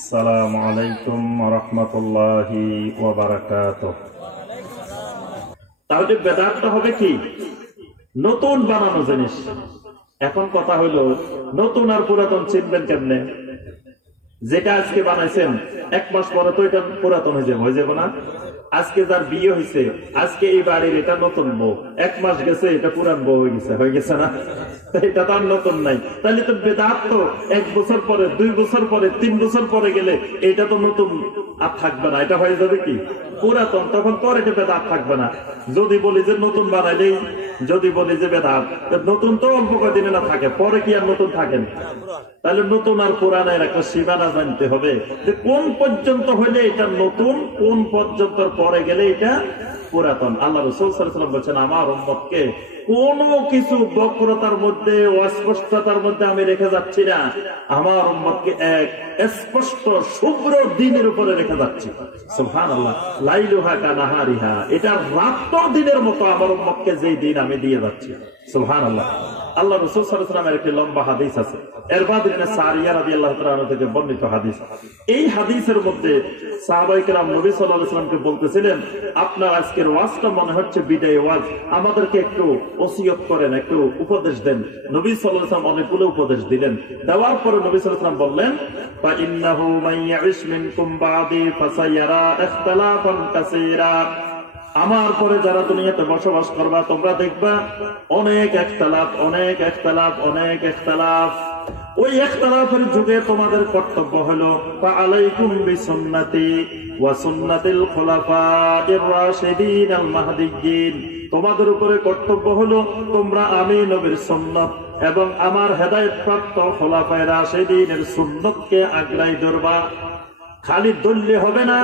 আসসালামু আলাইকুম ওয়া রাহমাতুল্লাহি ওয়া বারাকাতুহু। তাহলে বেদাতটা হবে কি? নতুন বানানো জিনিস। এখন কথা হলো নতুন আর পুরাতন চিনবেন কেমনে? যেটা আজকে বানাইছেন এক মাস পরে তো এটা পুরাতন হয়ে যাবে না? আজকে যার বিয়ে হয়েছে, আজকে এই বাড়ির এটা নতুন বউ, এক মাস গেছে এটা পুরান বউ হয়ে গেছে না? এটা তো আর নতুন নাই। তাহলে তো বেদাত তো 1 বছর পরে, 2 বছর পরে, 3 বছর পরে গেলে এটা তো নতুন আর থাকবে না, এটা হয়ে যাবে কি পুরাতন। তখন তো এটা বেদাত থাকবে না। যদি বলি যে নতুন বানাইলেই, যদি বলি যে বেদাত, নতুন তো অল্প কদিনে না থাকে, পরে কি আর নতুন থাকেন? তাহলে নতুন আর পুরানের একটা সীমানা জানতে হবে যে কোন পর্যন্ত হলে এটা নতুন, কোন পর্যন্ত পরে গেলে এটা পুরাতন। আল্লাহ রাসূল সাল্লাল্লাহু আলাইহি ওয়াসাল্লাম বলেছেন, আমার উম্মতকে কোনো কিছু বক্রতার মধ্যে, অস্পষ্টতার মধ্যে আমি রেখে যাচ্ছি না। আমার উম্মতকে এক স্পষ্ট শুভ্র দিনের উপরে রেখে যাচ্ছি। সুবহানাল্লাহ। লাইলুহা কানাহারিহা, এটা রাত দিনের মতো আমার উম্মতকে যেই দিন আমি দিয়ে যাচ্ছি। সুবহানাল্লাহ। আল্লাহ রাসূল সাল্লাল্লাহু আলাইহি ওয়াসাল্লামের একটি লম্বা হাদিস আছে, ইরবাদ ইবনে সারিয়া রাদিয়াল্লাহু তাআলা আনহু থেকে বর্ণিত হাদিস। এই হাদিসের মধ্যে সাহাবায়ে কেরাম নবী সাল্লাল্লাহু আলাইহি ওয়াসাল্লামকে বলতেছিলেন, আপনার আজকের ওয়াজটা মনে হচ্ছে বিদায় ওয়াজ, আমাদেরকে একটু ওসিয়ত করেন, একটু উপদেশ দেন। নবী সাল্লাল্লাহু আলাইহি ওয়াসাল্লাম অনেকগুলো উপদেশ দিলেন। দেওয়ার পরে নবী সাল্লাল্লাহু আলাইহি ওয়াসাল্লাম বললেন, ফা ইন্নাহু মান ইয়াইশ মিনকুম বাদি ফাসায়ারা ইখতিলাফান কাসীরা, আমার পরে যারা দুনিয়াতে বসবাস করবা তোমরা দেখবা অনেক ইখতিলাফ, অনেক ইখতিলাফ, অনেক ইখতিলাফ। ওই ইখতিলাফের যুগে তোমাদের কর্তব্য হলো ফা আলাইকুম বিসুন্নতি ওয়া সুন্নাতিল খুলাফাইর রাশিদিন আল মাহদিয়্যিন, তোমাদের উপরে কর্তব্য হলো তোমরা আমি নবীর সুন্নাত এবং আমার হেদায়েতপ্রাপ্ত খুলাফায়ে রাশিদিনের সুন্নাতকে আগলাই ধরবা। খালি দললে হবে না,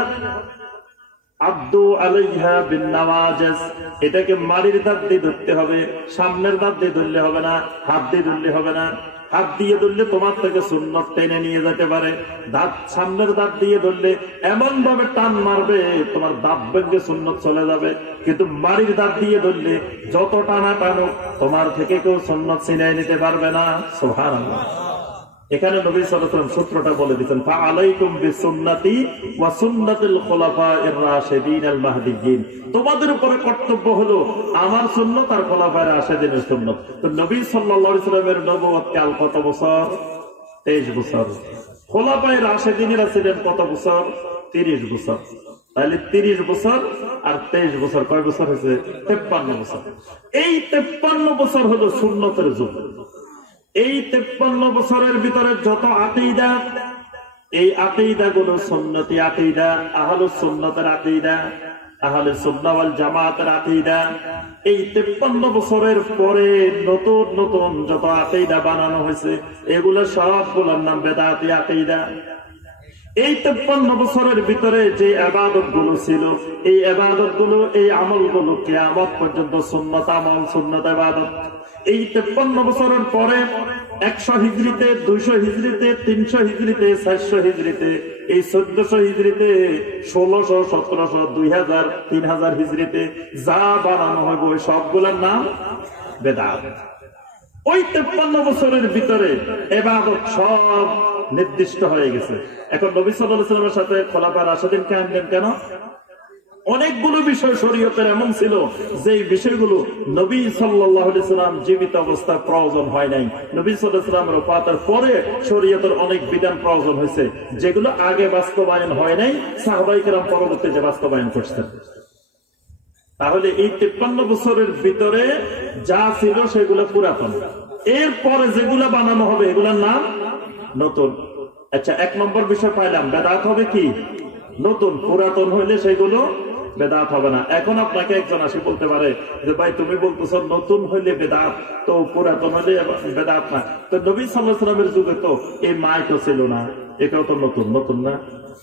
আব্দু আলাইহা বিন নওয়াজিজ, এটাকে মাড়ির দাঁত দিয়ে ধরতে হবে, সামনের দাঁত দিয়ে ধরলে হবে না, হাত দিয়ে ধরলে হবে না। হাত দিয়ে ধরলে তোমার থেকে সুন্নত টেনে নিয়ে যেতে পারে, দাঁত সামনের দাঁত দিয়ে ধরলে এমন ভাবে টান মারবে তোমার দাঁত ভেঙে সুন্নত চলে যাবে। কিন্তু মাড়ির দাঁত দিয়ে ধরলে যত টানা টানুক তোমার থেকে কেউ সুন্নত ছিনিয়ে নিতে পারবে না। সুবহানাল্লাহ। এখানে নবী সাল্লাল্লাহু আলাইহি ওয়াসাল্লাম সূত্রটা বলে দিয়েছেন, ফা আলাইকুম বিসুন্নতি ওয়া সুন্নাতিল খুলাফাইর রাশিদিন আল মাহদিয়্যিন, তোমাদের উপরে কর্তব্য হলো আমার সুন্নাত আর খুলাফায়ে রাশিদিনের সুন্নাত। তো নবী সাল্লাল্লাহু আলাইহি ওয়াসাল্লামের নবুয়ত কাল কত বছর? 23 বছর। খুলাফায়ে রাশিদিনেরা ছিলেন কত বছর? 30 বছর। তাহলে 30 বছর আর 23 বছর কয় বছর হয়েছে? 53 বছর। এই 53 বছর হলো সুন্নতের যুগ। এই 53 বছরের ভিতরে যত আকীদা, এই আকীদা গুলো সুন্নতি আকীদা, আহলুস সুন্নাতের আকীদা, আহলে সুন্নাহ ওয়াল জামাতের আকীদা। এই 53 বছরের পরে নতুন নতুন যত আকীদা বানানো হয়েছে এগুলো সবগুলোর নাম বেদাতি আকীদা। এই 53 বছরের ভিতরে যে ইবাদত গুলো ছিল, এই ইবাদত গুলো, এই আমল গুলো কিয়ামত পর্যন্ত সুন্নাত আমল, সুন্নাত ইবাদত। এই 53 বছরের পরে 100 হিজরিতে, 200 হিজরিতে, 300 হিজরিতে, 400 হিজরিতে, এই 1400 হিজরিতে, 1600, 1700, 2000, 3000 হিজরিতে যা বানানো হবে ওই সবগুলোর নাম বেদাত। ওই 53 বছরের ভিতরে ইবাদত সব নির্দিষ্ট হয়ে গেছে। এখন নবী সাল্লাল্লাহু আলাইহি ওয়াসাল্লামের সাথে খোলাফায়ে রাশিদিনকে আনলেন কেন? অনেকগুলো বিষয় শরীয়তের এমন ছিল যে বিষয়গুলো নবী সাল্লাল্লাহু আলাইহি ওয়াসাল্লাম জীবিত অবস্থায় প্রয়োজন হয় নাই। নবী সাল্লাল্লাহু আলাইহি ওয়াসাল্লামের ওফাতের পরে শরীয়তের অনেক বিধান প্রয়োজন হয়েছে, যেগুলো আগে বাস্তবায়ন হয় নাই, সাহাবায়ে কেরাম পরবর্তীতে বাস্তবায়ন করছেন। তাহলে এই 53 বছরের ভিতরে যা ছিল সেগুলো পুরাতন, এরপরে যেগুলো বানানো হবে এগুলোর নাম নতুন। আচ্ছা, 1 নম্বর বিষয় পাইলাম, বেদাত হবে কি? নতুন। পুরাতন হইলে সেগুলো বেদাত হবে না। এখন আপনাকে একজন আসি বলতে পারে যে ভাই তুমি বলতেছো নতুন হইলে বেদাত, তো পুরাতন হইলে বেদাত না। তো নবী সাল্লাল্লাহু আলাইহি ওয়াসাল্লামের যুগে তো এই মাইকও ছিল না, এটাও তো নতুন, নতুন না?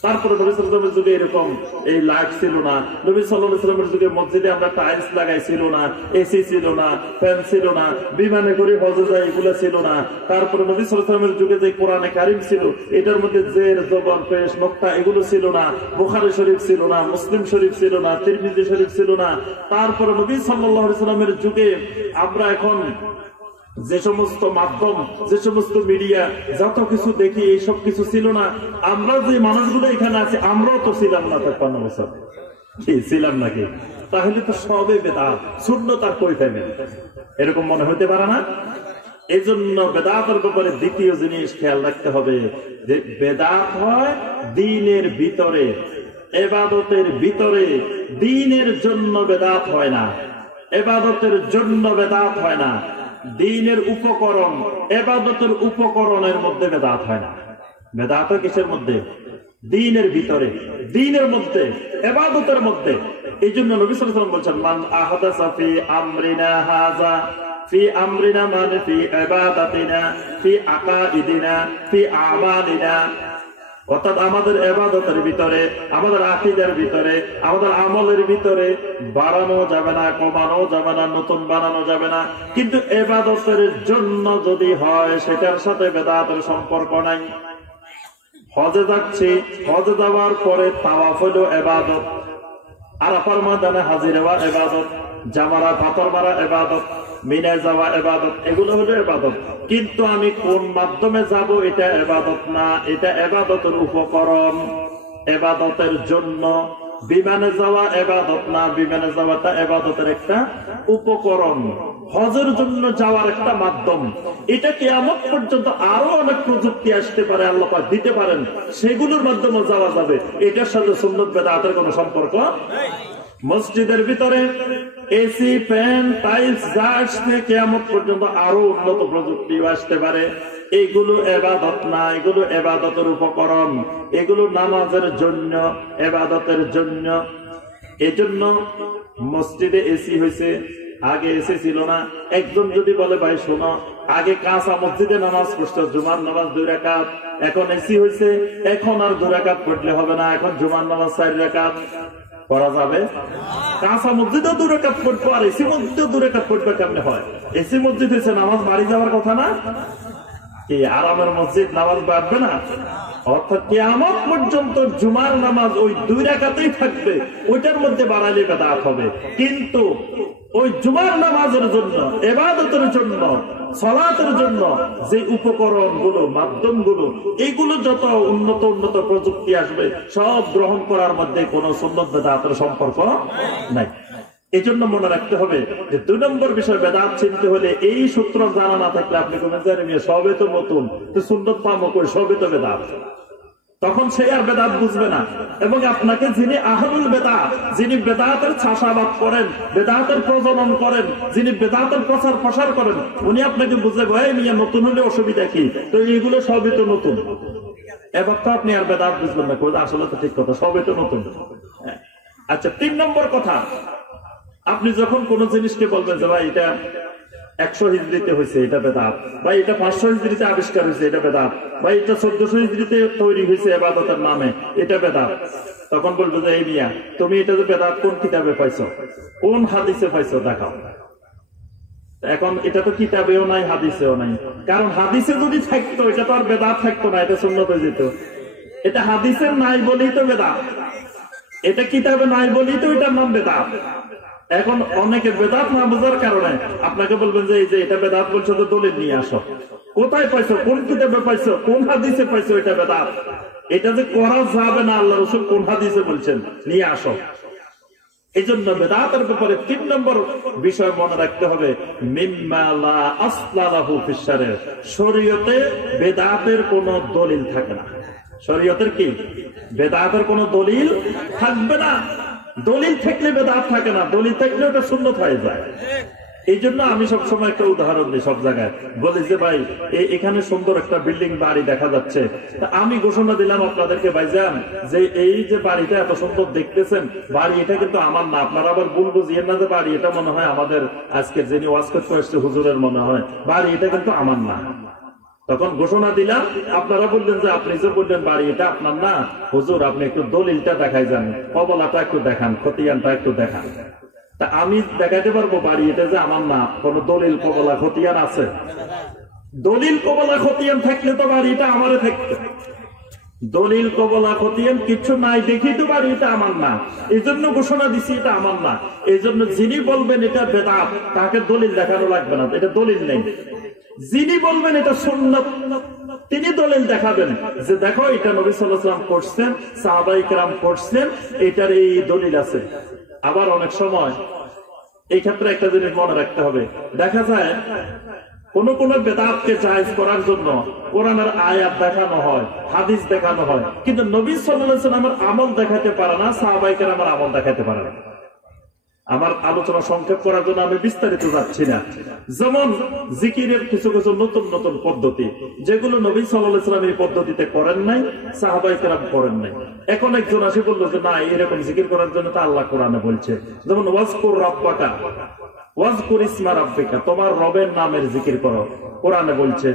তারপরে নবী সাল্লাল্লাহু আলাইহি ওয়াসাল্লামের যুগে এরকম এই লাইট ছিল না। নবী সাল্লাল্লাহু আলাইহি ওয়াসাল্লামের যুগে মসজিদে আমরা টাইলস লাগাই ছিল না, এসি ছিল না, ফ্যান ছিল না, বিমানে করে হজে যায় এগুলো ছিল না। তারপরে নবী সাল্লাল্লাহু আলাইহি ওয়াসাল্লামের যুগে যে কোরআনে কারীম ছিল এটার মধ্যে জের, জবর, পেশ, নোক্তা এগুলো ছিল না। বুখারী শরীফ ছিল না, মুসলিম শরীফ ছিল না, তিরমিজি শরীফ ছিল না। তারপরে নবী সাল্লাল্লাহু আলাইহি ওয়াসাল্লামের যুগে আমরা এখন যে সমস্ত মাধ্যম, যে সমস্ত মিডিয়া, যত কিছু দেখি এইসব কিছু ছিল না। আমরা যে মানুষগুলো এখানে আছি আমরাও তো ছিলাম না ৫৩ বছর, ছিলাম নাকি? তাহলে তো সবে বেদাত, সুন্নাত আর কই পাবেন? এরকম মনে হতে পারে না? এই জন্য বেদাতের ব্যাপারে দ্বিতীয় জিনিস খেয়াল রাখতে হবে যে বেদাত হয় দ্বীনের ভিতরে, ইবাদতের ভিতরে। দ্বীনের জন্য বেদাত হয় না, ইবাদতের জন্য বেদাত হয় না। দ্বীনের উপকরণ, ইবাদতের উপকরণের মধ্যে বেদাত হয় না। বেদাত কিসের মধ্যে? দ্বীনের ভিতরে, দ্বীনের মধ্যে, ইবাদতের মধ্যে। এই জন্য নবী সাল্লাল্লাহু আলাইহি ওয়াসাল্লাম বলেছেন, মান আহাদাসা ফি আমরিনা হাযা, ফি আমরিনা মানে ফি ইবাদাতিনা, ফি আকাইদিনা, ফি আমালিনা। অর্থাৎ আমাদের ইবাদতের ভিতরে, আমাদের আকীদার ভিতরে, আমাদের আমলের ভিতরে বাড়ানো যাবে না, কমানো যাবে না, নতুন বানানো যাবে না। কিন্তু ইবাদতের জন্য যদি হয় সেটার সাথে বেদাতের সম্পর্ক নাই। হজে যাচ্ছি, হজে যাওয়ার পরে তাওয়াফ হলো ইবাদত, আরাফার ময়দানে হাজির হওয়া ইবাদত, জামারা পাথর মারা ইবাদত, মিনায় যাওয়া ইবাদত, এগুলো হলো ইবাদত। কিন্তু আমি কোন মাধ্যমে যাব এটা ইবাদত না, এটা ইবাদতের উপকরণ। ইবাদতের জন্য বিমানে যাওয়া ইবাদত না, বিমানে যাওয়াটা ইবাদতের একটা উপকরণ, হজের জন্য যাওয়ার একটা মাধ্যম। এটা কিয়ামত পর্যন্ত আরো অনেক প্রযুক্তি আসতে পারে, আল্লাহ পাক দিতে পারেন, সেগুলোর মাধ্যমে যাওয়া যাবে। এটার সাথে সুন্নাত বেদাতের কোনো সম্পর্ক নেই। মসজিদের ভিতরে এসি, ফ্যান, টাইলস যা আসছে কিয়ামত পর্যন্ত আরো উন্নত প্রযুক্তি আসতে পারে। এগুলো ইবাদত না, এগুলো ইবাদতের উপকরণ, এগুলো নামাজের জন্য, ইবাদতের জন্য। এজন্য মসজিদে এসি হয়েছে, আগে এসি ছিল না। একজন যদি বলে ভাই শোনো, আগে কাঁচা মসজিদে নামাজ পড়তো, জুমার নামাজ 2 রাকাত, এখন এসি হয়েছে, এখন আর 2 রাকাত পড়লে হবে না, এখন জুমার নামাজ 4 রাকাত পড়া যাবে। কাঁচা মসজিদেও 2 রাকাত পড়বো, আর এসি মসজিদেও 2 রাকাত পড়বে কেমনে হয়? এসি মসজিদ হয়েছে, নামাজ বাড়ি যাওয়ার কথা না? কি আরামের মসজিদ, নামাজ বাড়বে না? অর্থাৎ কিয়ামত পর্যন্ত জুমার নামাজ ওই 2 রাকাতেই থাকবে, ওইটার মধ্যে বাড়াইলে বেদাত হবে। কিন্তু ওই জুমার নামাজের জন্য, ইবাদতের জন্য, সালাতের জন্য যে উপকরণ গুলো, মাধ্যম গুলো, এগুলো যত উন্নত উন্নত প্রযুক্তি আসবে, সব গ্রহণ করার মধ্যে কোন সুন্নাত বেদাতের সম্পর্ক নাই। এই জন্য মনে রাখতে হবে যে 2 নম্বর বিষয়, বেদাত চিনতে হলে এই সূত্র জানা না থাকলে আপনি কোন জানেন সবে তো নতুন, তো সুন্নাত পাবো কই, সবে তো বেদাত, তখন সে আর বেদাত বুঝবে না। এবং আপনাকে যিনি আহলুল বেদাত, যিনি বেদাতের চাষাবাদ করেন, বেদাতের প্রজনন করেন, যিনি বেদাতের প্রচার প্রসার করেন, উনি আপনাকে বুঝে ভাই মিয়া নতুন হলে অসুবিধা কি, তো এইগুলো সবই তো নতুন। এবার তো আপনি আর বেদাত বুঝবেন না, আসলে তো ঠিক কথা, সবই তো নতুন। আচ্ছা, 3 নম্বর কথা, আপনি যখন কোন জিনিসকে বলবেন যে ভাই এটা 100 হিজরিতে হয়েছে, এটা বেদাত, বা এটা 500 হিজরিতে আবিষ্কার হয়েছে, এটা বেদাত, বা এটা 1400 হিজরিতে তৈরি হয়েছে ইবাদতের নামে, এটা বেদাত, তখন বলবো যে এই মিয়া তুমি এটা যে বেদাত কোন কিতাবে পাইছো, কোন হাদিসে পাইছো দেখাও। এখন এটা তো কিতাবেও নাই, হাদিসেও নাই। কারণ হাদিসে যদি থাকতো এটা তো আর বেদাত থাকতো না, এটা সুন্নাত হয়ে যেত। এটা হাদিসে নাই বলেই তো বেদাত, এটা কিতাবে নাই বলেই তো এটার নাম বেদাত। এখন অনেকে বেদাত না বোঝার কারণে আপনাকে বলবেন যে এই যে এটা বেদাত বলছো, তো দলিল নিয়ে আসো, কোথায় পাইছো, কোন কিতাবে পাইছো, কোন হাদিসে পাইছো এটা বেদাত। এটা যে করা যাবে না, আল্লাহ রাসূল কোন হাদিসে বলছেন, নিয়ে আসো। এই জন্য বেদাতের ব্যাপারে 3 নম্বর বিষয় মনে রাখতে হবে, মিম্মা লা আসলা লাহু ফিশ শারঈ, শরীয়তে বেদাতের কোনো দলিল থাকে না। শরীয়তের কি বেদাতের কোনো দলিল থাকবে না। দলিল থাকলে বেদাত থাকে না, দলিল থাকলে ওটা সুন্নাত হয়ে যায়। এই জন্য আমি সবসময় একটা উদাহরণ দিই, সব জায়গায় বলি যে ভাই এখানে সুন্দর একটা বিল্ডিং বাড়ি দেখা যাচ্ছে, আমি ঘোষণা দিলাম আপনাদেরকে ভাইজান যে এই যে বাড়িটা এত সুন্দর দেখতেছেন, বাড়ি এটা কিন্তু আমার না। আপনারা আবার ভুল বুঝিয়েন না যে বাড়ি এটা মনে হয় আমাদের আজকে যিনি ওয়াজ করতে আসছে হুজুরের মনে হয়, বাড়ি এটা কিন্তু আমার না। তখন ঘোষণা দিলাম, আপনারা বললেন যে আপনি যে বললেন বাড়ি এটা আপনার না, হুজুর আপনি একটু দলিলটা দেখাই যান, কবলাটা একটু দেখান, খতিয়ানটা একটু দেখান। তা আমি দেখাইতে পারবো বাড়ি এটা যে আমার না, কোন দলিল কবলা খতিয়ান আছে? দলিল কবলা খতিয়ান থাকলে তো বাড়িটা আমারে থাকতো। দলিল কবলা খতিয়ান কিছু নাই দেখি তো বাড়ি এটা আমার না, এই জন্য ঘোষণা দিছি এটা আমার না। এই জন্য যিনি বলবেন এটা বেদাত, তাকে দলিল দেখানো লাগবে না, এটা দলিল নেই। যিনি বলবেন এটা সুন্নাত তিনি দলিল দেখাবেন যে দেখো এটা নবী সাল্লাল্লাহু আলাইহি ওয়াসাল্লাম করছেন, সাহাবায়ে কেরাম করছেন, এটার এই দলিল আছে। আবার অনেক সময় এই ক্ষেত্রে একটা জিনিস মনে রাখতে হবে, দেখা যায় কোন কোন বেদাতকে জায়েজ করার জন্য কোরআনের আয়াত দেখানো হয়, হাদিস দেখানো হয়, কিন্তু নবী সাল্লাল্লাহু আলাইহি ওয়াসাল্লামের আমল দেখাতে পারে না, সাহাবায়ে কেরামের আমল দেখাতে পারে না। আমার আলোচনা সংক্ষেপ করার জন্য আমি বিস্তারিত যাচ্ছি না। যেমন জিকিরের কিছু কিছু নতুন নতুন পদ্ধতি যেগুলো নবী সাল্লাল্লাহু আলাইহি ওয়াসাল্লাম এই পদ্ধতিতে করেন নাই, সাহাবায়ে কেরাম করেন নাই। এখন একজন আসে বললো যে না, এরকম জিকির করার জন্য তো আল্লাহ কোরআনে বলছে, যেমন ওয়াজকুর রাব্বাকা ওয়াজকুর ইসমা রাব্বিকা, তোমার রবের নামের জিকির করো, কোরআনে বলছে।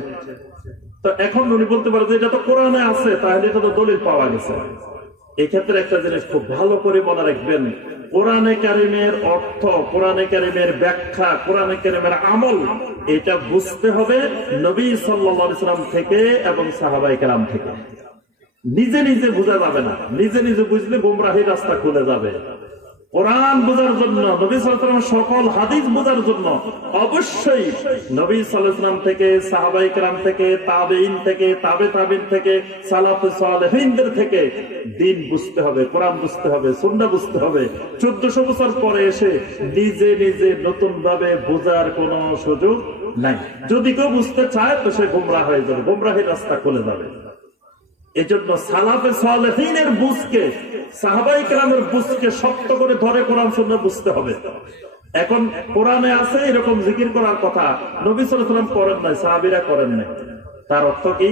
তো এখন উনি বলতে পারে যে এটা তো কোরআনে আছে, তাহলে এটা তো দলিল পাওয়া গেছে। এই ক্ষেত্রে একটা জিনিস খুব ভালো করে মনে রাখবেন, কোরআনে কারিমের অর্থ, কোরআনে কারিমের ব্যাখ্যা, কোরআনে কারিমের আমল এটা বুঝতে হবে নবী সাল্লাল্লাহু আলাইহি ওয়াসাল্লাম থেকে এবং সাহাবায়ে কেরাম থেকে। নিজে নিজে বোঝা যাবে না, নিজে নিজে বুঝলে গোমরাহির রাস্তা খুলে যাবে। কোরআন বোঝার জন্য, নবী সাল্লাল্লাহু আলাইহি ওয়াসাল্লামের সকল হাদিস বোঝার জন্য অবশ্যই নবী সাল্লাল্লাহু আলাইহি ওয়াসাল্লাম থেকে, সাহাবায়ে কেরাম থেকে, তাবেঈন থেকে, তাবে তাবেঈন থেকে, সালাফে সালেহিনদের থেকে দ্বীন বুঝতে হবে, কোরআন বুঝতে হবে, সুন্নাহ বুঝতে হবে। 1400 বছর পরে এসে নিজে নিজে নতুন ভাবে বোঝার কোনো সুযোগ নাই। যদি কেউ বুঝতে চায় তো সে গোমরাহ হয়ে যাবে, গোমরাহির রাস্তা খুলে যাবে। এজন্য সালাফে সালেহিনের বুঝকে, সাহাবায়ে কেরামের বুঝকে শক্ত করে ধরে কোরআন সুন্নাহ বুঝতে হবে। এখন কোরআনে আছে এরকম জিকির করার কথা, নবী সাল্লাল্লাহু আলাইহি ওয়াসাল্লাম করেন নাই, সাহাবীরা করেন নাই, তার অর্থ কি?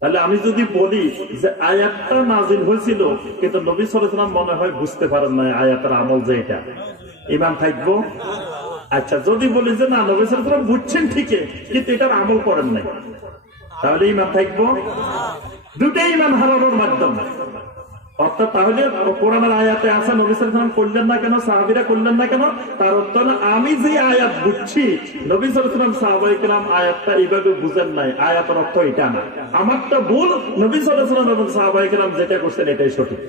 তাহলে আমি যদি বলি যে আয়াতটা নাজিল হয়েছিল কিন্তু নবী সাল্লাল্লাহু আলাইহি ওয়াসাল্লাম মনে হয় বুঝতে পারেন নাই আয়াতের আমল যে এটা, ঈমান থাকবো? আচ্ছা, যদি বলি যে না, নবী সাল্লাল্লাহু আলাইহি ওয়াসাল্লাম বুঝছেন ঠিকই কিন্তু এটার আমল করেন নাই, তাহলে ঈমান থাকবো? দুটাই ঈমান হারানোর মাধ্যম। অর্থাৎ তাহলে কোরআনের আয়াতে আছে, নবী সাল্লাল্লাহু আলাইহি ওয়াসাল্লাম করলেন না কেন, সাহাবীরা করলেন না কেন? তার অর্থ না আমি যে আয়াত বুঝছি নবী সাল্লাল্লাহু আলাইহি ওয়াসাল্লাম, সাহাবায়ে কেরাম আয়াতটা এইভাবে বুঝেন নাই, আয়াতের অর্থ এটা না, আমারটা ভুল, নবী সাল্লাল্লাহু আলাইহি ওয়াসাল্লাম এবং সাহাবায়ে কেরাম যেটা করছেন এটাই সঠিক।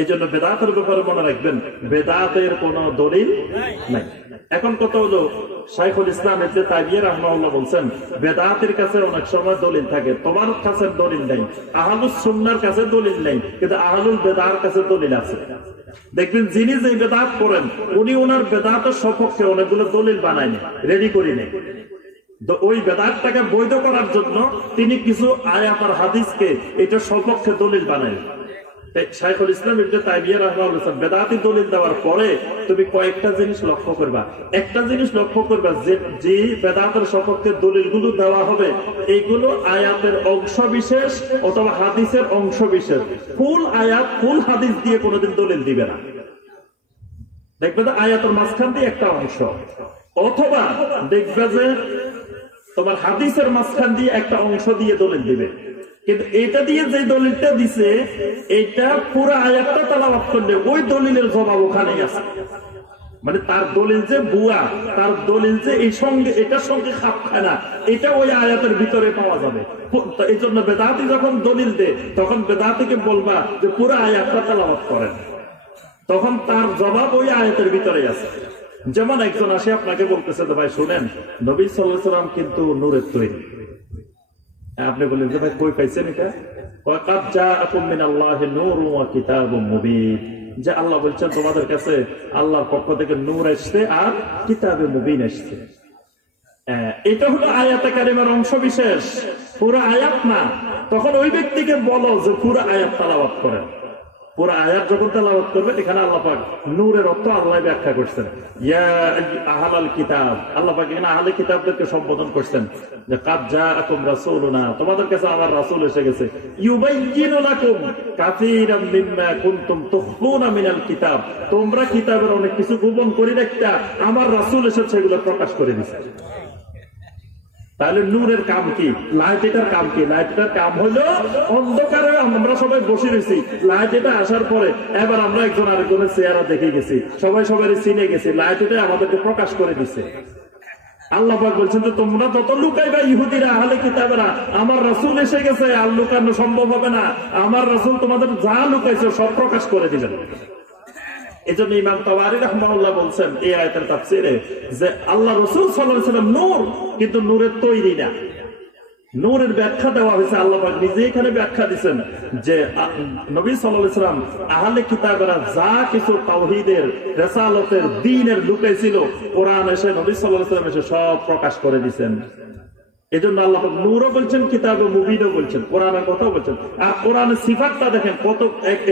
এই জন্য বেদাতের ব্যাপারে মনে রাখবেন, বেদাতের কোন দলিল নাই। এখন কথা হলো, শাইখুল ইসলাম ইবনে তাইমিয়া রাহিমাহুল্লাহ বলছেন বেদাতের কাছে অনেক সময় দলিল থাকে, তোমার কাছে দলিল নেই, আহলুস সুন্নাহর কাছে দলিল নেই, কিন্তু আহলুল বেদাতের কাছে দলিল আছে। দেখবেন যিনি যে বেদাত করেন উনি ওনার বেদাতের সপক্ষে অনেকগুলো দলিল বানায়নি, রেডি করে নেই। ওই বেদাতটাকে বৈধ করার জন্য তিনি কিছু আয়াত আর হাদিসকে এটা সপক্ষে দলিল বানায়। শাইখুল ইসলাম ইবনে তাইমিয়া রাহিমাহুল্লাহ বেদাতি দলিল দেওয়ার পরে তুমি কয়েকটা জিনিস লক্ষ্য করবা। একটা জিনিস লক্ষ্য করবা, যে বেদাতের সপক্ষে দলিলগুলো দেওয়া হবে এইগুলো আয়াতের অংশ বিশেষ অথবা হাদিসের অংশ বিশেষ, ফুল আয়াত ফুল হাদিস দিয়ে কোনোদিন দলিল দিবে না। দেখবে যে আয়াতের মাঝখান দিয়ে একটা অংশ, অথবা দেখবে যে তোমার হাদিসের মাঝখান দিয়ে একটা অংশ দিয়ে দলিল দিবে, কিন্তু এটা দিয়ে যে দলিলটা দিছে এটা পুরো আয়াতটা তেলাওয়াত করলে ওই দলিলের জবাব ওখানেই আছে। মানে তার দলিল যে বুয়া, তার দলিল যে এই সঙ্গে এটার সঙ্গে খাপ খায় না, এটা ওই আয়াতের ভিতরে পাওয়া যাবে। এই জন্য বেদাতি যখন দলিল দেয় তখন বেদাতিকে বলবা যে পুরো আয়াতটা তেলাওয়াত করেন, তখন তার জবাব ওই আয়াতের ভিতরে আছে। যেমন একজন আসে আপনাকে বলতেছে যে ভাই শুনেন, নবী সাল্লাল্লাহু আলাইহি ওয়াসাল্লাম কিন্তু নূরের তৈরি। আপনি বললেন যে ভাই কই পাইছেন এটা? ওয়াকাদ জাআকুম মিনাল্লাহি নূরুন ওয়া কিতাবুম মুবিন, যে আল্লাহ বলছেন তোমাদের কাছে আল্লাহর পক্ষ থেকে নূর আসছে আর কিতাবে মুবিন আসছে। এটা হলো আয়াতে কারিমার অংশ বিশেষ, পুরো আয়াত না। তখন ওই ব্যক্তিকে বলো যে পুরো আয়াত তেলাওয়াত করেন। পুরো আয়াত যখন তেলাওয়াত করবে এখানে আল্লাহ পাক নূরের অর্থ আল্লাহ ব্যাখ্যা করছেন, ইয়া আহলাল কিতাব, আল্লাহ পাক এখানে আহলে কিতাবদেরকে সম্বোধন করছেন যে কাদ জাআকুম রাসূলুনা, তোমাদের কাছে আমার রাসূল এসে গেছে, ইউবাইয়িনু লাকুম কাসীরাম মিম্মা কুনতুম তুখফুনা মিনাল কিতাব, তোমরা কিতাবের অনেক কিছু গোপন করে রাখতা, আমার রাসূল এসে সেগুলো প্রকাশ করে দিয়েছে। তাহলে নূরের কাম কি? লাইট এটার কাম কি? লাইট এটার কাম হলো অন্ধকারে আমরা সবাই বসে রয়েছি, লাইট এটা আসার পরে এবার আমরা একজন আরেকজনের চেহারা দেখে গেছি, সবাই সবাই চিনে গেছি, লাইট এটা আমাদেরকে প্রকাশ করে দিছে। আল্লাহ পাক বলছেন যে তোমরা তত লুকাইবা ইহুদিরা, আহলে কিতাবেরা, আমার রাসূল এসে গেছে, আর লুকানো সম্ভব হবে না, আমার রাসূল তোমাদের যা লুকাইছে সব প্রকাশ করে দিবেন। এই জন্য ইমাম তাবারী রাহমাহুল্লাহ বলছেন এই আয়াতের তাফসীরে যে আল্লাহ রাসূল সাল্লাল্লাহু আলাইহি ওয়াসাল্লাম নূর, কিন্তু নূরের তৈরি না। নূরের ব্যাখ্যা দেওয়া হয়েছে, আল্লাহ পাক নিজে এখানে ব্যাখ্যা দিচ্ছেন যে নবী সাল্লাল্লাহু আলাইহি ওয়াসাল্লাম আহলে কিতাবেরা যা কিছু তাওহীদের, রিসালাতের, দ্বীনের লুকাইছিল, কোরআন এসে নবী সাল্লাল্লাহু আলাইহি ওয়াসাল্লাম এসে সব প্রকাশ করে দিয়েছেন। এজন্য আল্লাহ পাক নূরও বলছেন, কিতাবে মুবিনও বলছেন, কোরআনের কথাও বলছেন। আর কোরআনের সিফাতটা দেখেন কত,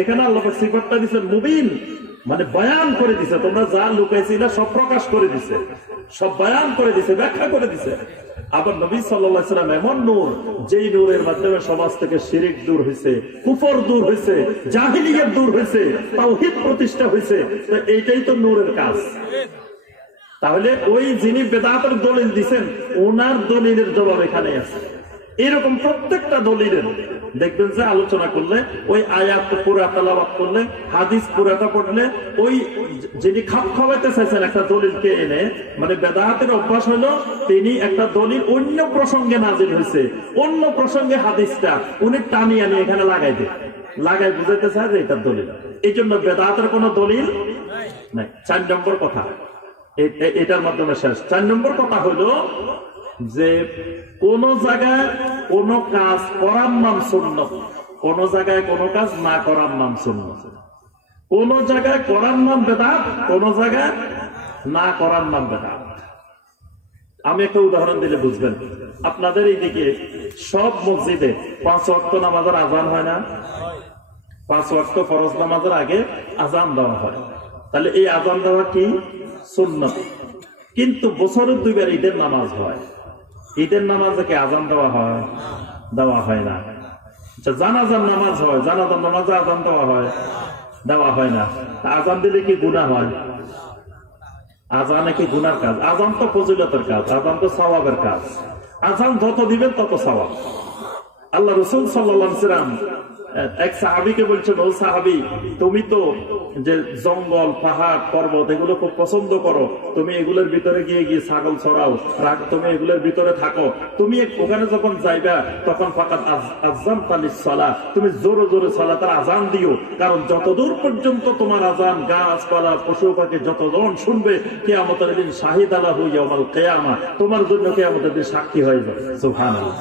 এখানে আল্লাহ পাক সিফাতটা দিয়েছেন মুবিন, মানে বয়ান করে দিছে, তোমরা যা লুকাইছিল সব প্রকাশ করে দিছে, সব বয়ান করে দিছে, ব্যাখ্যা করে দিছে। আবার নবী সাল্লাল্লাহু আলাইহি ওয়াসাল্লাম এমন নূর, যেই নূরের মাধ্যমে সমাজ থেকে শিরক দূর হয়েছে, কুফর দূর হয়েছে, জাহিলিয়াত দূর হয়েছে, তাওহীদ প্রতিষ্ঠা হয়েছে। তো এইটাই তো নূরের কাজ। তাহলে ওই যিনি বেদাতের দলিল দিচ্ছেন, ওনার দলিলের জবাব এখানে আছে। এরকম প্রত্যেকটা দলিলের দেখবেন যে আলোচনা করলে, ওই আয়াত পুরা তেলাওয়াত করলে, হাদিস পুরাটা পড়লে, ওই যিনি খাপ খাওয়াইতে চাইছেন একটা দলিলকে এনে, মানে বেদাতের অভ্যাস হলো তিনি একটা দলিল অন্য প্রসঙ্গে নাজিল হয়েছে, অন্য প্রসঙ্গে হাদিসটা উনি টানি আনি এখানে লাগাই বুঝাইতে চায় যে এটার দলিল। এই জন্য বেদাতের কোন দলিল নাই। 4 নম্বর কথা এটার মাধ্যমে শেষ। 4 নম্বর কথা হলো যে কোন জায়গায় কোন কাজ করার নাম সুন্নাত, কোন জায়গায় কোন কাজ না করার নাম সুন্নাত। কোন জায়গায় করার নাম বেদাত, কোন জায়গায় না করার নাম বেদাত। আমি একটা উদাহরণ দিলে বুঝবেন। আপনাদের এইদিকে সব মসজিদে 5 ওয়াক্ত নামাজের আজান হয় না? 5 ওয়াক্ত ফরজ নামাজের আগে আজান দেওয়া হয়। তাহলে এই আজান দেওয়া কি? সুন্নাত। কিন্তু বছরের 2 বার ঈদের নামাজ হয়। ঈদের নামাজে কি আজান দেওয়া হয়? দেওয়া হয় না। জানাজার নামাজ হয়, জানাজার নামাজে আজান দেওয়া হয়? দেওয়া হয় না। আজান দিলে কি গুনাহ হয়? আজান কি গুনার কাজ? আজান তো ফজিলতের কাজ, আজান তো সওয়াবের কাজ। আজান যত দিবেন তত সওয়াব। আল্লাহ রাসূল সাল্লাল্লাহু আলাইহি ওয়াসাল্লাম এক সাহাবীকে বলছেন, ও সাহাবী, তুমি তো যে জঙ্গল, পাহাড়, পর্বত এগুলো খুব পছন্দ করো, তুমি এগুলোর ভিতরে গিয়ে ছাগল চড়াও, তুমি এগুলোর ভিতরে থাকো, তুমি ওখানে যখন যাইবা তখন ফাকাত আযানতা লিস-সালাহ, তুমি জোরে জোরে সালাতের আজান দিও, কারণ যতদূর পর্যন্ত তোমার আজান গাছপালা পশু পাখি যতজন শুনবে, কিয়ামতের দিন শাহিদ আলাহু ইয়াউমাল কিয়ামা, তোমার জন্য কিয়ামতের দিন সাক্ষী হয়ে যাবে। সুবহানাল্লাহ।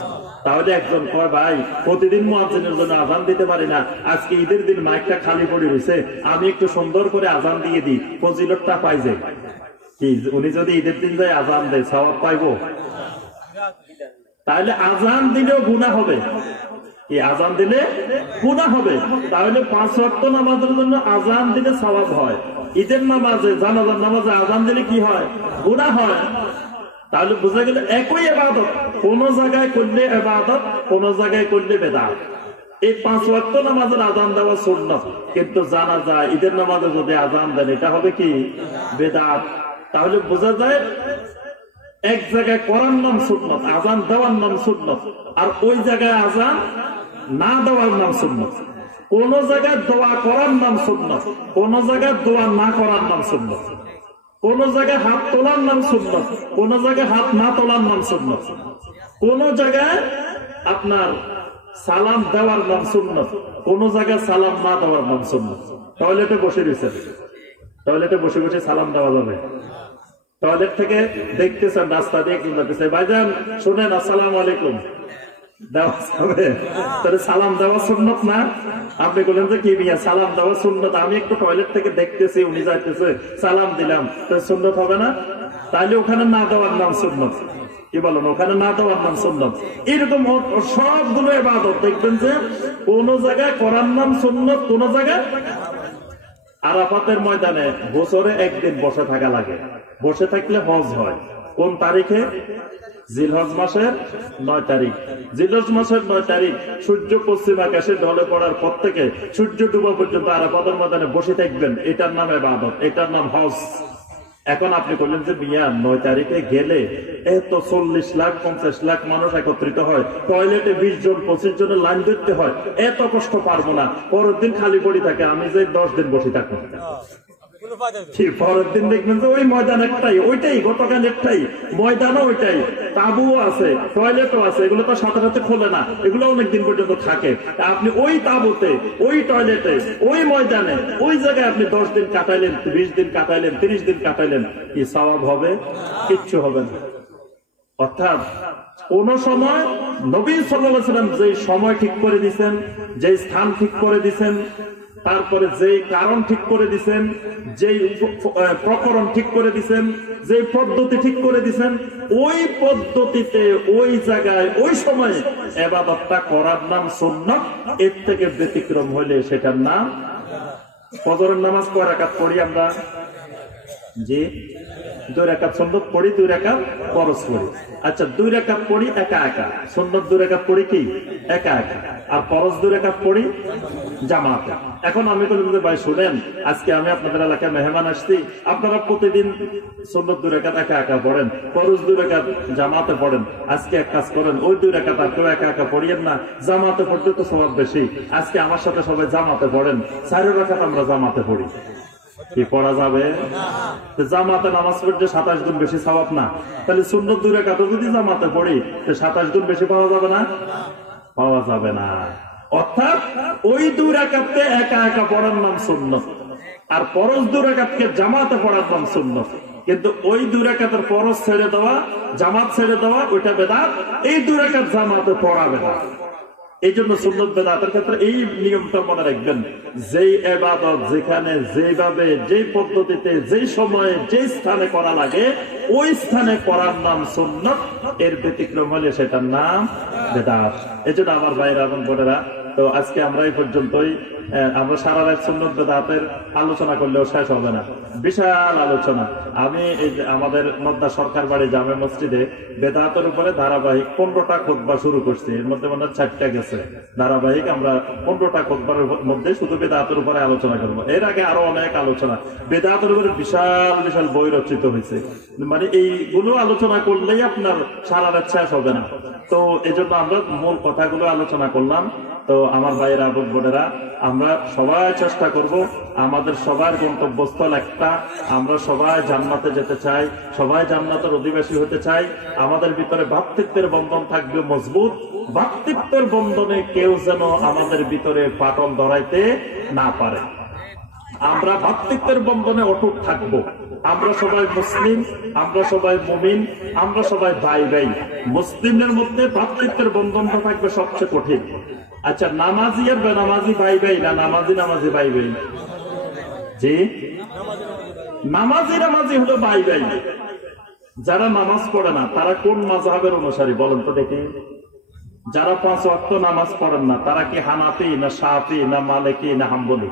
তাহলে একজন কয়, ভাই প্রতিদিন মুয়াজ্জিনের জন্য আজান দিতে পারি না, আজকে ঈদের দিন মাইকটা খালি পড়ে রয়েছে, আমি একটু সুন্দর করে আজান দিয়ে দিই, ফজিলতটা পাই যায়। কি উনি যদি ঈদের দিন যায় আজান দেয়, সওয়াব পাইবো? তাহলে আজান দিলেও গুনাহ হবে। কি আজান দিলে গুনাহ হবে? তাহলে 5 ওয়াক্ত নামাজের জন্য আজান দিলে সওয়াব হয়, ঈদের নামাজে, জানাজার নামাজে আজান দিলে কি হয়? গুনাহ হয়। তাহলে বোঝা গেল একই ইবাদত, কোন জায়গায় করলে ইবাদত, কোন জায়গায় করলে বেদাত। এই 5 ওয়াক্ত নামাজের আজান দেওয়া সুন্নাত, কিন্তু জানাজা, ঈদের নামাজে যদি আজান দেন এটা হবে কি? বেদাত। তাহলে বোঝা যায় এক জায়গায় করার নাম সুন্নাত, আজান দেওয়ার নাম সুন্নাত, আর ওই জায়গায় আজান না দেওয়ার নাম সুন্নাত। কোন জায়গায় দোয়া করার নাম সুন্নাত, কোন জায়গায় দোয়া না করার নাম সুন্নাত। কোন জায়গায় হাত তোলার নাম সুন্নাত, কোন জায়গায় হাত না তোলার নাম সুন্নাত। কোন জায়গায় আপনার সালাম দেওয়ার নাম সুন্নাত, কোন জায়গায় সালাম না দেওয়ার নাম সুন্নাত। টয়লেটে বসে রয়েছে, টয়লেটে বসে বসে সালাম দেওয়া যাবে? টয়লেট থেকে দেখতেছেন রাস্তা দিয়ে কি যাচ্ছে, ভাইজান শুনেন আসসালামু আলাইকুম, দেওয়া যাবে? তাহলে সালাম দেওয়া সুন্নাত না? আপনি বলেন যে কি মিয়া সালাম দেওয়া সুন্নাত, আমি একটু টয়লেট থেকে দেখতেছি উনি যাইতেছে, সালাম দিলাম, তো সুন্নাত হবে না? তাহলে ওখানে না দেওয়ার নাম সুন্নাত। কি বলেন? ওখানে না দেওয়ার নাম সুন্নাত। এরকম সবগুলো ইবাদত দেখবেন যে কোন জায়গায় করার নাম সুন্নাত, কোন জায়গায়। আরাফাতের ময়দানে বছরে 1 দিন বসে থাকা লাগে, বসে থাকলে হজ হয়। কোন তারিখে? জিলহজ মাসের 9 তারিখ। জিলহজ মাসের 9 তারিখ সূর্য পশ্চিম আকাশে ঢলে পড়ার পর থেকে সূর্য ডুবা পর্যন্ত আরাফাতের ময়দানে বসে থাকবেন, এটার নাম ইবাদত, এটার নাম হজ। এখন আপনি বললেন যে মিয়া 9 তারিখে গেলে এত 40 লাখ 50 লাখ মানুষ একত্রিত হয়, টয়লেটে 20 জন 25 জনের লাইন ধরতে হয়, এত কষ্ট পারবো না, পরের দিন খালি পড়ে থাকে, আমি যে 10 দিন বসে থাকবো। পরের দিন দেখবেন যে ওই ময়দান একটাই, ওইটাই গতকাল একটাই ময়দানও ওইটাই, তাঁবুও আছে, টয়লেটও আছে, এগুলো তো সাথে সাথে খোলে না, এগুলো অনেকদিন পর্যন্ত থাকে। আপনি ওই তাঁবুতে, ওই টয়লেটে, ওই ময়দানে, ওই জায়গায় আপনি 10 দিন কাটাইলেন, 20 দিন কাটাইলেন, 30 দিন কাটাইলেন, কি সওয়াব হবে? কিচ্ছু হবে না। অর্থাৎ কোন সময় নবী সাল্লাল্লাহু আলাইহি ওয়াসাল্লাম যে সময় ঠিক করে দিয়েছেন, যে স্থান ঠিক করে দিয়েছেন, তারপরে যে কারণ ঠিক করে দিয়েছেন, যে প্রকরণ ঠিক করে দিয়েছেন, যে পদ্ধতি ঠিক করে দিয়েছেন, ওই পদ্ধতিতে ওই জায়গায় ওই সময়ে ইবাদতটা করার নাম সুন্নাত। এর থেকে ব্যতিক্রম হলে সেটার নাম। ফজরের নামাজ কয় রাকাত পড়ি আমরা? জি, 2 রাকাত সুন্নাত পড়ি, 2 রাকাত ফরজ পড়ি। আচ্ছা, 2 রাকাত পড়ি একা একা, সুন্নাত 2 রাকাত পড়ি কি একা একা, আর ফরজ 2 রাকাত পড়ি জামাতে। এখন আমি বললাম যে ভাই শুনেন, আজকে আমি আপনাদের এলাকায় মেহমান আসছি, আপনারা প্রতিদিন সুন্নাত 2 রাকাত একা একা পড়েন, ফরজ 2 রাকাত জামাতে পড়েন। আজকে এক কাজ করেন, ওই 2 রাকাত আর কেউ একা একা পড়িয়েন না, জামাতে পড়তে তো সওয়াব বেশি। আজকে আমার সাথে সবাই জামাতে পড়েন, 4 রাকাত আমরা জামাতে পড়ি। কি পড়া যাবে? জামাতে নামাজ পড়তে 27 গুণ বেশি সওয়াব না? তাহলে সুন্নাত 2 রাকাত যদি জামাতে পড়ি, 27 গুণ বেশি পাওয়া যাবে না? পাওয়া যাবে না। অর্থাৎ ওই 2 রাকাতকে একা একা পড়ার নাম সুন্নাত, আর ফরজ 2 রাকাতকে জামাতে পড়ার নাম সুন্নাত। কিন্তু ওই 2 রাকাতের ফরজ ছেড়ে দেওয়া, জামাত ছেড়ে দেওয়া, ওইটা বেদাত। এই 2 রাকাত জামাতে পড়া বেদাত। এই জন্য সুন্নাত বেদাতের ক্ষেত্রে এই নিয়মটা মনে রাখবেন, যেই ইবাদত যেখানে যেভাবে, যেই পদ্ধতিতে, যেই সময়ে, যেই স্থানে করা লাগে, ওই স্থানে করার নাম সুন্নাত। এর ব্যতিক্রম হলে সেটার নাম বেদাত। এই জন্য আমার ভাইরা এবং বোনেরা, তো আজকে আমরা এই পর্যন্তই। আমরা সারা রাত সুন্নাত বেদাতের আলোচনা করলেও শেষ হবে না, বিশাল আলোচনা। আমি এই যে আমাদের মধ্যা সরকার বাড়ি জামে মসজিদে বেদাতের উপরে ধারাবাহিক 15টা খুতবা শুরু করছি, এর মধ্যে মনে হয় 4টা গেছে ধারাবাহিক। আমরা 15টা খুতবার মধ্যে শুধু বেদাতের উপরে আলোচনা করবো। এর আগে আরো অনেক আলোচনা, বেদাতের উপরে বিশাল বিশাল বই রচিত হয়েছে। মানে এইগুলো আলোচনা করলেই আপনার সারা রাত শেষ হবে না। তো এই জন্য আমরা মূল কথাগুলো আলোচনা করলাম। তো আমার ভাইয়েরা এবং বোনেরা, আমরা সবাই চেষ্টা করব, আমাদের সবার গন্তব্যস্থল একটা, আমরা সবাই জান্নাতে যেতে চাই, সবাই জান্নাতের অধিবাসী হতে চাই। আমাদের ভিতরে ভ্রাতৃত্বের বন্ধন থাকবে মজবুত। ভ্রাতৃত্বের বন্ধনে কেউ যেন আমাদের ভিতরে ফাটল ধরাইতে না পারে। আমরা ভ্রাতৃত্বের বন্ধনে অটুট থাকবো। আমরা সবাই মুসলিম, আমরা সবাই মুমিন, আমরা সবাই ভাই ভাই। মুসলিমদের মধ্যে ভ্রাতৃত্বের বন্ধনটা থাকবে সবচেয়ে কঠিন। আচ্ছা, নামাজি আর বেনামাজি ভাই ভাই না নামাজি নামাজি ভাই ভাই? জি, নামাজি নামাজি হলো ভাই ভাই। যারা নামাজ পড়ে না তারা কোন মাযহাবের অনুসারী বলেন তো দেখি? যারা 5 ওয়াক্ত নামাজ পড়েন না তারা কি হানাফি না শাফি না মালিকি না হাম্বলি?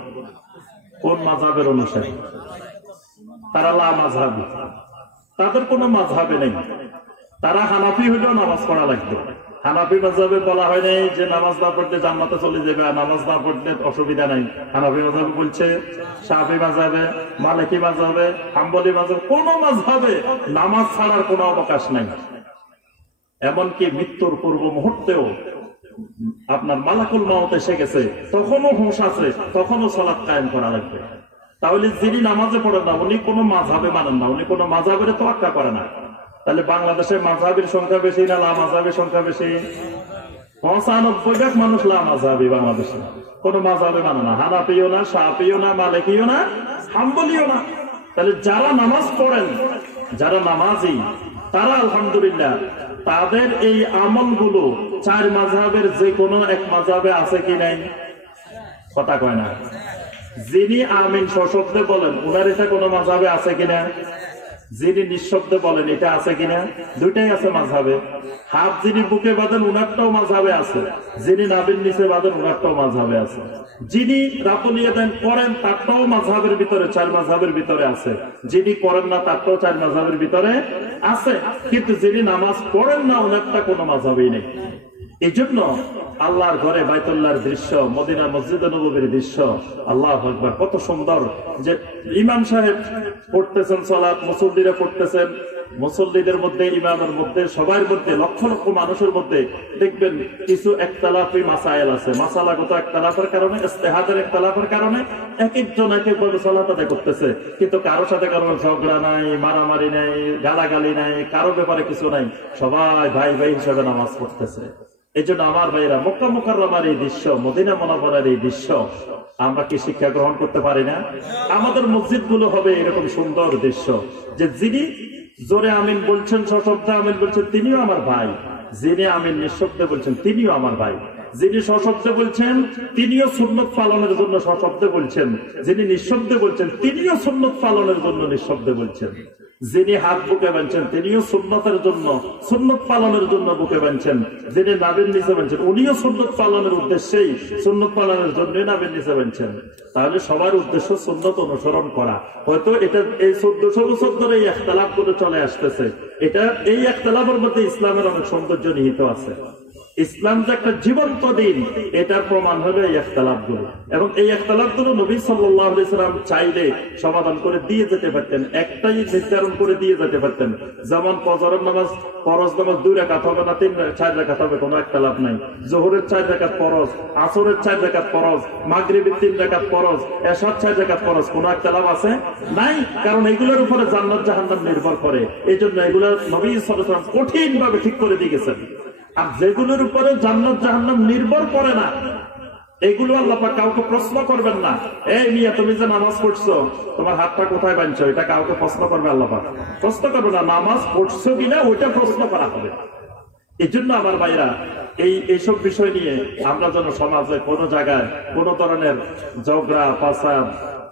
কোন মাযহাবের অনুসারী? তারা লা মাযহাবী, তাদের কোনো মাযহাবে নেই। তারা হানাফি হলেও নামাজ পড়া লাগবে। হানাফি মাযহাবে বলা হয় নাই যে নামাজ না পড়লে জান্নাতে চলে যাবে, নামাজ না পড়লে অসুবিধা নাই। হানাফি মাযহাবে বলছে, শাফি মাযহাবে, মালিকি মাযহাবে, হাম্বলি মাযহাবে, কোন মাযহাবে নামাজ ছাড়ার কোনো অবকাশ নাই। এমনকি মৃত্যুর পূর্ব মুহূর্তেও আপনার মালাকুল মাউত এসে গেছে, তখনও হুঁশ আছে, তখনও সালাত কায়েম করা লাগবে। তাহলে যিনি নামাজে পড়েন না উনি কোনো মাযহাবে মানেন না, উনি কোনো মাযহাবের তোয়াক্কা করে না। তাহলে বাংলাদেশে মাযহাবের সংখ্যা বেশি না লা মাযহাবের সংখ্যা বেশি? 95% মানুষ লা মাযহাবী বাংলাদেশে, কোনো মাযহাবে মানে না। হানাফিও না, শাফিও না, মালিকিও না, হাম্বলিও না। তাহলে যারা নামাজ পড়েন, যারা নামাজি, তারা আলহামদুলিল্লাহ তাদের এই আমলগুলো 4 মাযহাবের যে কোনো এক মাযহাবে আছে কি নাই? কথা কয় না। যিনি আমিন সশব্দে বলেন উনার এটা কোনো মাযহাবে আছে কিনা? যিনি নিঃশব্দে বলেন এটা আছে কিনা? দুইটাই আছে মাযহাবে। হাত যিনি বুকে বাঁধেন উনারটাও মাযহাবে আছে, যিনি নাভির নিচে বাঁধেন উনারটাও মাযহাবে আছে, যিনি রাতলিয়ে দেন করেন তারটাও মাযহাবের ভিতরে, 4 মাযহাবের ভিতরে আছে, যিনি করেন না তারটাও 4 মাযহাবের ভিতরে আছে। কিন্তু যিনি নামাজ পড়েন না উনারটা কোনো মাযহাবেই নেই। এই জন্য আল্লাহর ঘরে বাইতুল্লাহর দৃশ্য, মদিনা মসজিদে নববীর দৃশ্য, আল্লাহু আকবার, কত সুন্দর। যে ইমাম সাহেব পড়তেছেন সালাত, মুসল্লিরা পড়তেছেন, মুসল্লিদের মধ্যে, ইমামের মধ্যে, সবার মধ্যে, লক্ষ লক্ষ মানুষের মধ্যে দেখবেন কিছু একতলাফি মাসাইল আছে। মাসালাগত একতলাফের কারণে, ইজতিহাদের একতলাফের কারণে এক একজন এক একভাবে সালাত আদায় করতেছে, কিন্তু কারোর সাথে কারোর ঝগড়া নাই, মারামারি নাই, গালাগালি নাই, কারো ব্যাপারে কিছু নাই, সবাই ভাই ভাই হিসেবে নামাজ পড়তেছে। এই জন্য আমার ভাইরা, মক্কা মুকাররমার এই দৃশ্য, মদিনা মুনাওয়ারার এই দৃশ্য আমরা কি শিক্ষা গ্রহণ করতে পারি না? আমাদের মসজিদ গুলো হবে এরকম সুন্দর দৃশ্য, যে যিনি জোরে আমিন বলছেন, সশব্দে আমিন বলছেন, তিনিও আমার ভাই। যিনি আমিন নিঃশব্দে বলছেন, তিনিও আমার ভাই। যিনি সশব্দে বলছেন, তিনিও সুন্নত পালনের জন্য সশব্দে বলছেন। যিনি নিঃশব্দে বলছেন, তিনিও সুন্নত পালনের জন্য নিঃশব্দে বলছেন। যিনি হাত বুকে বাঁধছেন, তিনিও সুন্নতের জন্য, সুন্নত পালনের জন্য বুকে বাঁধছেন। যিনি নাভির নিচে বাঁধছেন, উনিও সুন্নত পালনের উদ্দেশ্যেই, সুন্নত পালনের জন্যই নাভির নিচে বাঁধছেন। তাহলে সবার উদ্দেশ্য সুন্নত অনুসরণ করা। হয়তো এটা এই 1400 বছর ধরে এই ইখতিলাফ করে চলে আসতেছে। এটা এই ইখতিলাফের মধ্যে ইসলামের অনেক সৌন্দর্য নিহিত আছে। ইসলাম যে একটা জীবন্ত দিন, এটার প্রমাণ হবে এই ইখতিলাফগুলো। এবং এই ইখতিলাফগুলো নবী সাল্লাল্লাহু আলাইহি ওয়াসাল্লাম চাইলে সমাধান করে দিয়ে যেতে পারতেন, একটাই নির্ধারণ করে দিয়ে যেতে পারতেন। যেমন ফজরের নামাজ, ফরজ নামাজ 2 রাকাত হবে না 4 রাকাত হবে, কোনো ইখতিলাফ নাই। যোহরের 4 রাকাত ফরজ, আসরের 4 রাকাত ফরজ, মাগরিবের 3 রাকাত ফরজ, এশার 4 রাকাত ফরজ, কোনো ইখতিলাফ আছে? নাই। কারণ এগুলোর উপরে জান্নাত জাহান্নাম নির্ভর করে। এই জন্য এগুলো নবী সাল্লাল্লাহু আলাইহি ওয়াসাল্লাম কঠিন ভাবে ঠিক করে দিয়ে গেছেন। আর যেগুলোর উপরে জান্নাত জাহান্নাম নির্ভর করে না, এগুলো আল্লাহ পাক কাউকে প্রশ্ন করবেন না। এই মিয়া, তুমি যে নামাজ পড়ছো, তোমার হাতটা কোথায় বাঁধছো, এটা কাউকে প্রশ্ন করবে আল্লাহ পাক? প্রশ্ন করবে না। নামাজ পড়ছো কিনা ওইটা প্রশ্ন করা হবে। এই জন্য আমার ভাইরা, এইসব বিষয় নিয়ে আমরা যেন সমাজে কোনো জায়গায় কোনো ধরনের ঝগড়া ফাসাদ,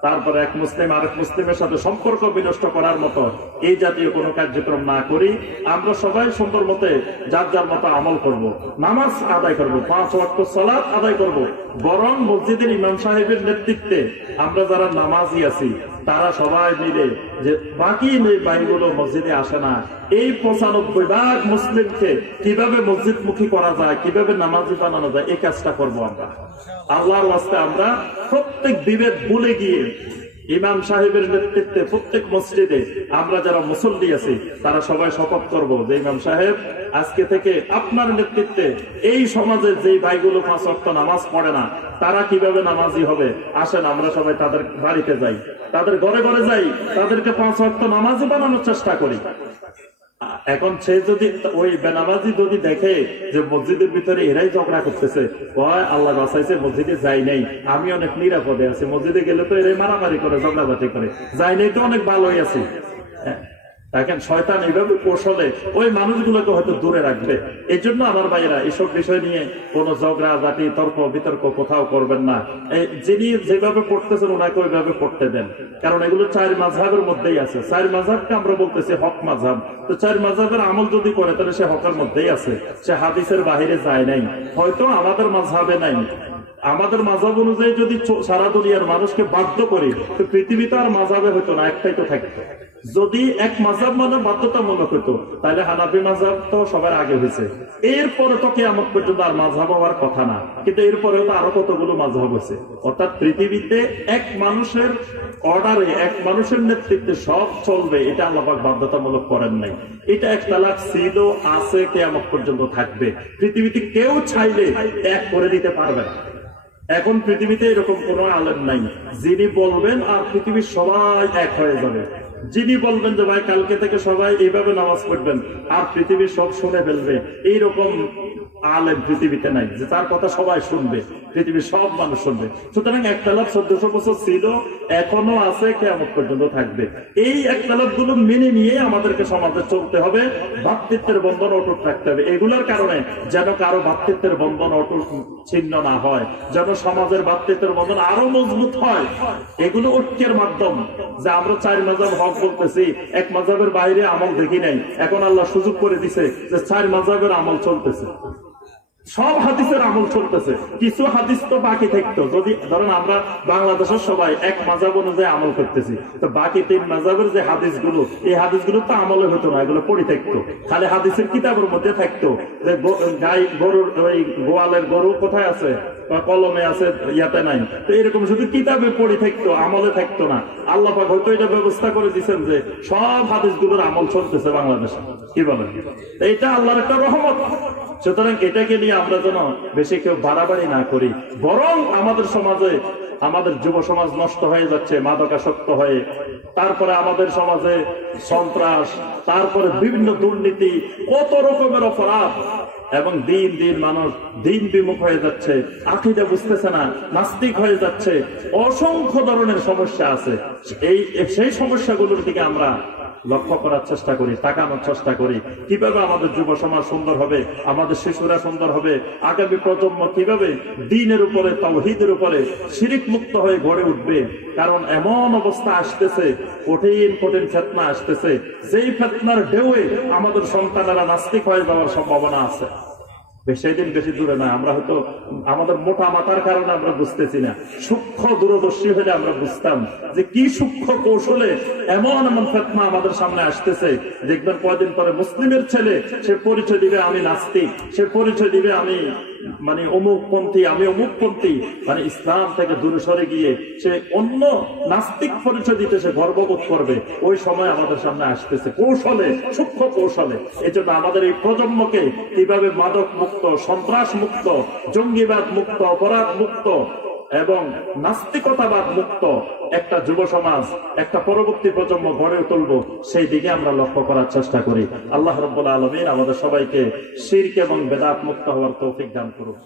তারপরে এক মুসলিম আরেক মুসলিমের সাথে সম্পর্ক বিনষ্ট করার মতো এই জাতীয় কোনো কার্যক্রম না করি। আমরা সবাই সুন্দর মতে যার যার মতো আমল করব, নামাজ আদায় করব, 5 ওয়াক্ত সালাত আদায় করব। বরং মসজিদের ইমাম সাহেবের নেতৃত্বে আমরা যারা নামাজি আছি, তারা সবাই মিলে, যে বাকি ভাইগুলো মসজিদে আসে না, এই 95% মুসলিমকে কিভাবে মসজিদমুখী করা যায়, কিভাবে নামাজি বানানো যায়, এই কাজটা করবো আমরা। আল্লাহর ওয়াস্তে আমরা প্রত্যেক বিভেদ ভুলে গিয়ে ইমাম সাহেবের নেতৃত্বে প্রত্যেক মসজিদে আমরা যারা মুসল্লি আছি, তারা সবাই শপথ করব যে ইমাম সাহেব, আজকে থেকে আপনার নেতৃত্বে এই সমাজের যে ভাইগুলো 5 ওয়াক্ত নামাজ পড়ে না, তারা কিভাবে নামাজি হবে, আসেন আমরা সবাই তাদের বাড়িতে যাই, তাদের ঘরে ঘরে যাই, তাদেরকে 5 ওয়াক্ত নামাজি বানানোর চেষ্টা করি। এখন সে যদি ওই বেনামাজি যদি দেখে যে মসজিদের ভিতরে এরাই ঝগড়া করতেছে, আল্লাহ বাঁচাইছে, মসজিদে যাই নাই, আমি অনেক নিরাপদে আছি, মসজিদে গেলে তো এরাই মারামারি করে, ঝগড়াঝাটি করে, যাই নাই তো অনেক ভালোই আছি। দেখেন, শয়তান এইভাবে কৌশলে ওই মানুষগুলোকে হয়তো দূরে রাখবে। এই জন্য আমার ভাইয়েরা, এইসব বিষয় নিয়ে কোনো ঝগড়া ঝাঁটি, তর্ক বিতর্ক কোথাও করবেন না। যিনি যেভাবে পড়তেছেন ওনাকে ওইভাবে পড়তে দেন। কারণ এগুলো 4 মাযহাবের মধ্যেই আছে। 4 মাযহাবকে আমরা বলতেছি হক মাযহাব। তো 4 মাযহাবের আমল যদি করে, তাহলে সে হকের মধ্যেই আছে, সে হাদিসের বাহিরে যায় নাই। হয়তো আমাদের মাযহাবে নাই। আমাদের মাযহাব অনুযায়ী যদি সারা দুনিয়ার মানুষকে বাধ্য করি, তো পৃথিবীতে আর মাযহাবে হতো না, একটাই তো থাকতো। যদি এক মাযহাব মানে বাধ্যতামূলক হতো, তাহলে হানাফি মাযহাব তো সবার আগে হয়েছে। এরপরে তো কিয়ামত পর্যন্ত আর মাযহাব হওয়ার কথা না। কিন্তু এরপরেও তো আরো কতগুলো মাযহাব হয়েছে। অর্থাৎ পৃথিবীতে এক মানুষের অর্ডারে, এক মানুষের নেতৃত্বে সব চলবে, এটা আল্লাহ পাক বাধ্যতামূলক করেন নাই। এটা ইখতিলাফ ছিল, আছে, কিয়ামত পর্যন্ত থাকবে। পৃথিবীতে কেউ চাইলে এক করে দিতে পারবে না। এখন পৃথিবীতে এরকম কোন আলেম নাই যিনি বলবেন আর পৃথিবীর সবাই এক হয়ে যাবে। যিনি বলবেন যে ভাই কালকে থেকে সবাই এইভাবে নামাজ পড়বেন, আর পৃথিবীর সব শুনে ফেলবে, এইরকম আলেম পৃথিবীতে নাই যে তার কথা সবাই শুনবে, পৃথিবীর সব মানুষ শুনবে। সুতরাং ইখতিলাফ 1400 বছর ছিল, এখনো আছে, কিয়ামত পর্যন্ত থাকবে। এই ইখতিলাফ গুলো মেনে নিয়ে আমাদেরকে সমাজে চলতে হবে, ভ্রাতৃত্বের বন্ধন অটুট রাখতে হবে। এগুলোর কারণে যেন কারো ভ্রাতৃত্বের বন্ধন অটুট ছিন্ন না হয়, যেন সমাজের ভ্রাতৃত্বের বন্ধন আরো মজবুত হয়। এগুলো ঐক্যের মাধ্যম। যে আমরা 4 মাযহাব হক বলতেছি, এক মাযহাবের বাইরে আমল দেখি নাই, এখন আল্লাহ সুযোগ করে দিছে যে 4 মাযহাবের আমল চলতেছে, সব হাদিসের আমল চলতেছে। কিছু হাদিস তো বাকি থাকতো, যদি ধরেন আমরা বাংলাদেশের সবাই এক মাযহাব অনুযায়ী আমল করতেছি, তো বাকি 3 মাযহাবের যে হাদিসগুলো, এই হাদিসগুলো তো আমলে হতো না, এগুলো পড়ে থাকতো, খালি হাদিসের কিতাবের মধ্যে থাকতো যে গাই গরুর, ওই গোয়ালের গরু কোথায় আছে, বা কলমে আছে, ইয়াতে নাই। তো এরকম শুধু কিতাবে পড়ে থাকতো, আমলে থাকতো না। আল্লাহ পাক হয়তো এটা ব্যবস্থা করে দিচ্ছেন যে সব হাদিসগুলোর আমল চলতেছে বাংলাদেশে। কি বলেন? এটা আল্লাহর একটা রহমত। সুতরাং এটাকে নিয়ে আমরা যেন বেশি কেউ বাড়াবাড়ি না করি, বরং আমাদের সমাজে আমাদের যুব সমাজ নষ্ট হয়ে যাচ্ছে মাদকাসক্ত হয়ে। তারপরে আমাদের সমাজে সন্ত্রাস, তারপরে বিভিন্ন দুর্নীতি, কত রকমের অপরাধ, এবং দিন দিন মানুষ দিন বিমুখ হয়ে যাচ্ছে, আকীদা বুঝতেছে না, নাস্তিক হয়ে যাচ্ছে। অসংখ্য ধরনের সমস্যা আছে। সেই সমস্যাগুলোর দিকে আমরা লক্ষ্য করার চেষ্টা করি, তাকানোর চেষ্টা করি। কিভাবে আমাদের যুব সমাজ সুন্দর হবে, আমাদের শিশুরা সুন্দর হবে, আগামী প্রজন্ম কিভাবে দ্বীনের উপরে, তাওহীদের উপরে শিরিক মুক্ত হয়ে গড়ে উঠবে। কারণ এমন অবস্থা আসতেছে, কঠিন কঠিন ফিতনা আসতেছে, যেই ফিতনার ঢেউয়ে আমাদের সন্তানেরা নাস্তিক হয়ে যাওয়ার সম্ভাবনা আছে। বেশি দিন বেশি দূরে না। আমরা হয়তো আমাদের মোটা মাথার কারণে আমরা বুঝতেছি না, সূক্ষ্ম দূরদর্শী হলে আমরা বুঝতাম যে কি সূক্ষ্ম কৌশলে এমন এমন ফিতনা আমাদের সামনে আসতেছে। দেখবেন কয়দিন পরে মুসলিমের ছেলে সে পরিচয় দিবে আমি নাস্তিক, সে পরিচয় দিবে আমি মানে অমুক পন্থী, আমি অমুক পন্থী, মানে ইসলাম থেকে দূরে সরে গিয়ে সে অন্য নাস্তিক পরিচয় দিতে সে গর্ববোধ করবে। ওই সময় আমাদের সামনে আসতেছে কৌশলে, সূক্ষ্ম কৌশলে। এই জন্য আমাদের এই প্রজন্মকে কিভাবে মাদক মুক্ত, সন্ত্রাস মুক্ত, জঙ্গিবাদ মুক্ত, অপরাধ মুক্ত এবং নাস্তিকতাবাদ মুক্ত একটা যুব সমাজ, একটা পরবর্তী প্রজন্ম গড়ে তুলব, সেই দিকে আমরা লক্ষ্য করার চেষ্টা করি। আল্লাহ রাব্বুল আলামিন আমাদের সবাইকে শিরক এবং বেদাত মুক্ত হওয়ার তৌফিক দান করুন।